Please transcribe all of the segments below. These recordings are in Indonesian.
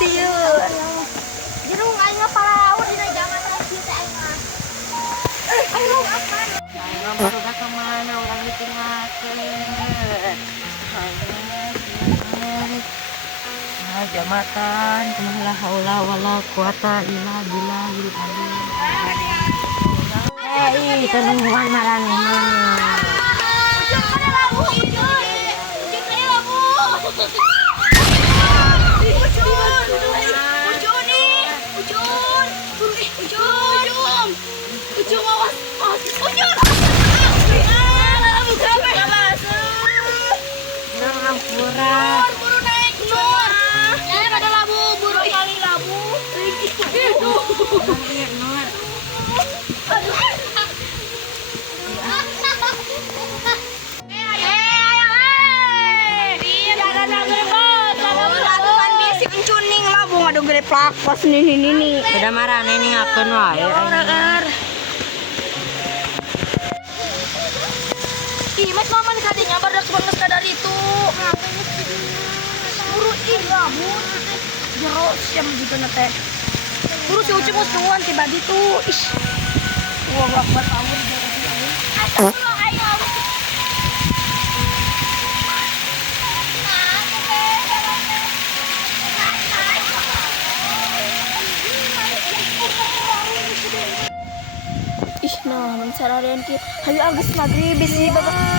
siun. Jerung aing mah para laut dina zaman kieu teh aing mah. Ayo apa? Ayo barudak kemana orang ditinggalkeun. Nah, jamatan kumaha la haula wala quwata illa billahil aliyil azim. Hei, tenungan marane mah. Ujung pada labu ujung. Ujung teh labu. Ujung awas. Ujung. Labu gawe masuk. Nang ampura. Buru naik nur. Ya pada labu buru kali labu. Itu. Nur. Aduh gede plakos nih. Udah marah nih ngakeun wae. Ih, mas mama nih kadinya baru banget kadar itu. Buru ih labu jero siam gitu nate. Buru si Uci mus nuan tiba di tuh. Ih. Wah, banget awur jero. Ayo. Ih, nah, mencarain ki. Hayu agus maghrib sih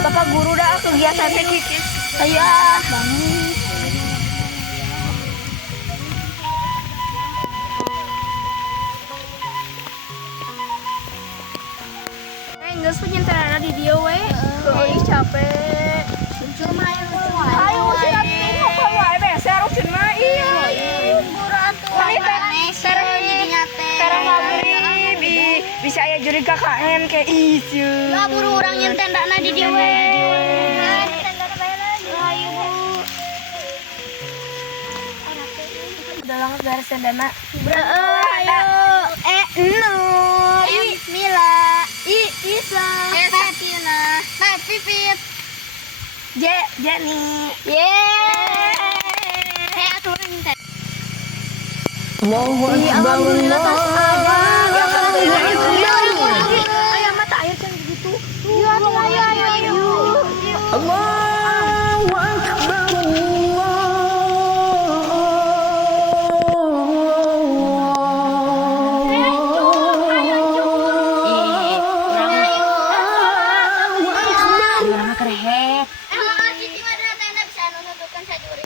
bapak guru dah kegiatan teh ki. Hayu bangun. Geus penyentarana di dia we. Euy capek. Cuma ayo siap apa wae beser ucun mah ieu. Guru atuh. Sekarang maghrib bisa aya juri KKN kayak isu. Lah buru urang nyen tendana di dieu we. Ayo Bu. Udah lama beres tendana. Ayo. Nur. Mila. Isa. Fatina. Pipit. Jenny. Yeay. Hey atuh urang nyen. Allahu akbar. Ayam mata air kan begitu. Ayo. Allahu akbar.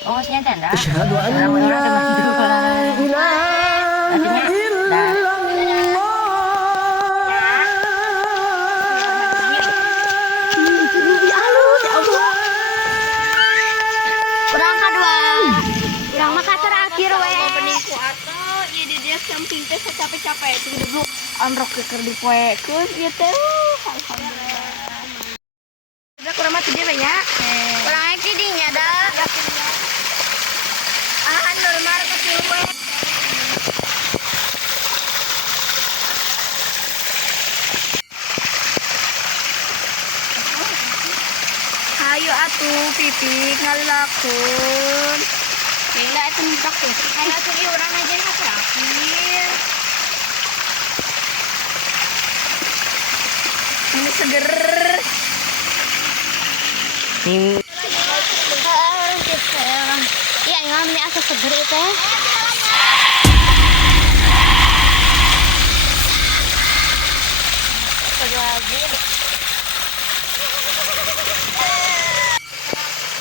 Ongosnya tenda. Asyhadu an la ilaha illallah. Urang kadua. Urang mah ka terakhir we. Opening ku atuh ieu di dia camping teh capek-capek itu dulu onrok keur dipoekeun ieu teh. Alhamdulillah. Udah kurang mah dia banyak. Urang ki dinya da. Handul mar kecil we. Hayu atuh pipik ngalilakeun. Gila itu mudak tuh. Ayo atuh ieu urang aja ka terakhir. Ini seger. Iya, ngamnya asa seger itu teh.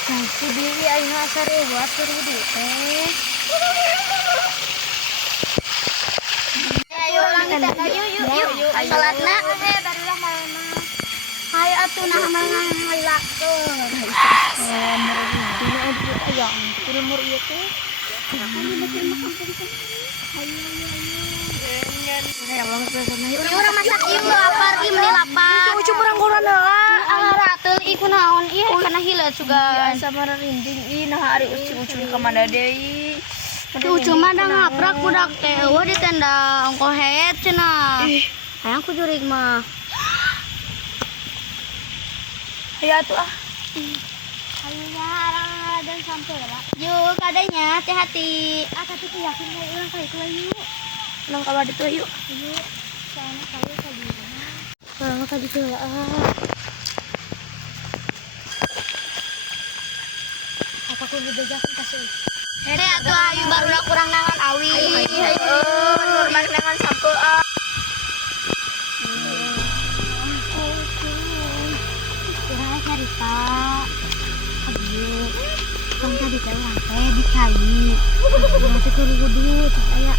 Nanti diri aing asa rewat seru di teh. Ayo ulang kita yuk. Salatna barulah malna. Hayu atuh nah ngalakeun. Ayam, kurumur ieu teh. Urang masak ieu lapar ieu meni lapar. Coba urang koran heula. Aratul iku naon ieu kana hileut sugan. Biasa mah rinding ih nah hari ucul ka mana deui. Tuh cuma ada ngaprak budak teh eueuh di tenda ongko head cenah. Hayang ku jurig mah. Ya tuh ah. Ayo ya, arang dan sampai lah. Yuk adanya. hati-hati. Tapi aku yakin kayak orang kayak itu yuk. Nang kabar itu yuk. Yuk. Soalnya kayu tadi. Orang tadi tuh Apa aku dibejakan kasih? Hede atuh ayu baru kurang nangan awi. ayo. Nangan sampean. Kurang cerita. Aduh. Kan tadi teh teh di kai. Nanti kudu kudu saya.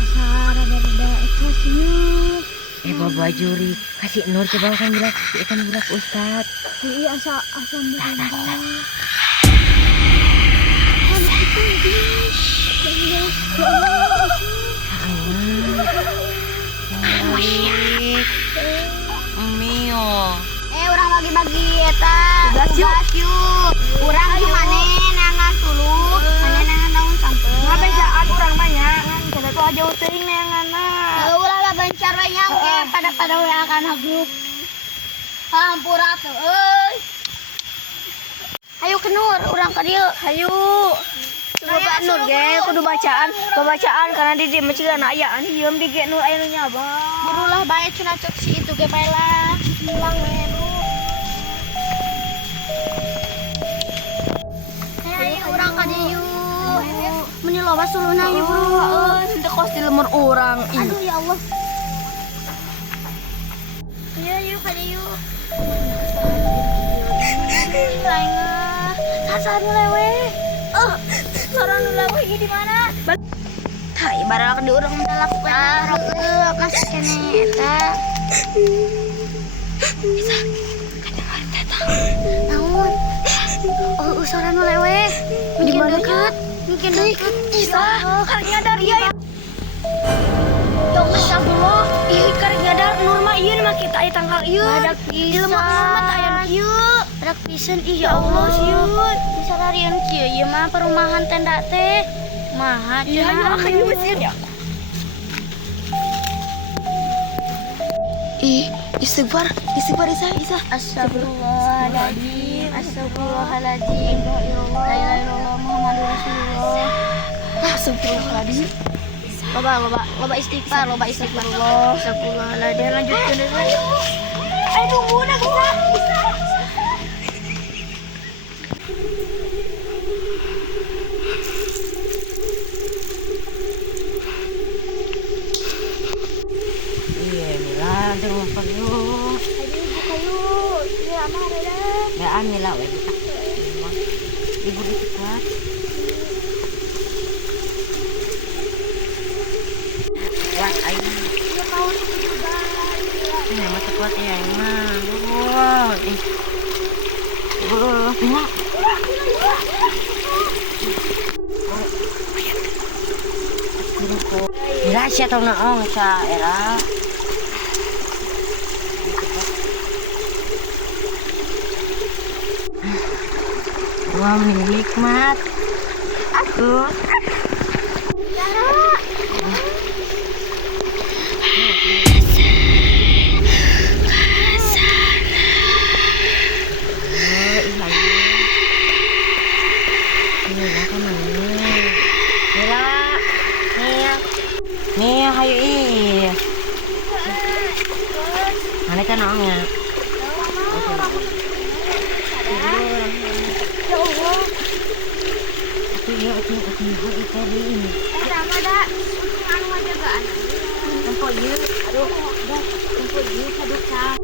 Asar ada ikhlas yuk. Bawa juri kasih Nur coba kan bilang ikan budak Ustad. Iya asam berendang. Mio. Orang bagi-bagi eta. Tugas yuk. Urang di mana nangan tuluk, mana nangan daun sampai. Ngabejaan urang banyak kan kada tuh aja teuing neanganna. Ulah lah bencar banyak ke pada we akan hagup. Hampura tuh euy. Ayo ke Nur, urang ka dieu. Hayu. Bapak Nur ge kudu bacaan karena di dieu mah cigan aya dieum di ge Nur aya nu nyabang. Burulah bae cenah cek si itu ge bae lah. Hilang we Nur. Ayo urang ka dieu. Meni loba suluna ieu buru. Henteu kos di lemur urang. Aduh ya Allah. Yuk ka dieu. Sayang. Sasan lewe. Saran lewe di mana? Tah ibarat di urang mah lakukan. Masih kene eta. Naon? Saran lewe. Di mana Deket. Mungkin deket. Isa, karek nyadar ieu. Ya Allah, Ih, karek nyadar Nur mah ieu mah kita aya tanggal ieu. Di lemur mah teh aya ieu. Rak pisan Ya Allah, sieun. Bisa larian kieu ieu mah perumahan tenda teh. Maha Iya, ya akan ieu sieun ya. Istighfar Isa. Astagfirullahaladzim. Astagfirullahaladzim. La ilaha illallah Muhammadur Rasulullah. Astagfirullahaladzim. Loba istighfar. Astagfirullahaladzim. Lanjutkan dulu. Ayo tunggu dah bisa. Iya, Mila, nanti ngumpul yuk. Iya, mah ada dah. Gak Mila, we buka. Ibu itu kuat. Kuat ayo. Iya, mau juga. Ini mah kuat ya, emang. Wow, Mila. Mila siya tong naong sa era. Wow, nikmat. Aku. Nih, hayu ih. Mana kan naongnya? Ya Allah. Aku itu di ini. Sama dah. Anu aja gak? Tempo ieu, aduh, dah. Tempo ieu saduka.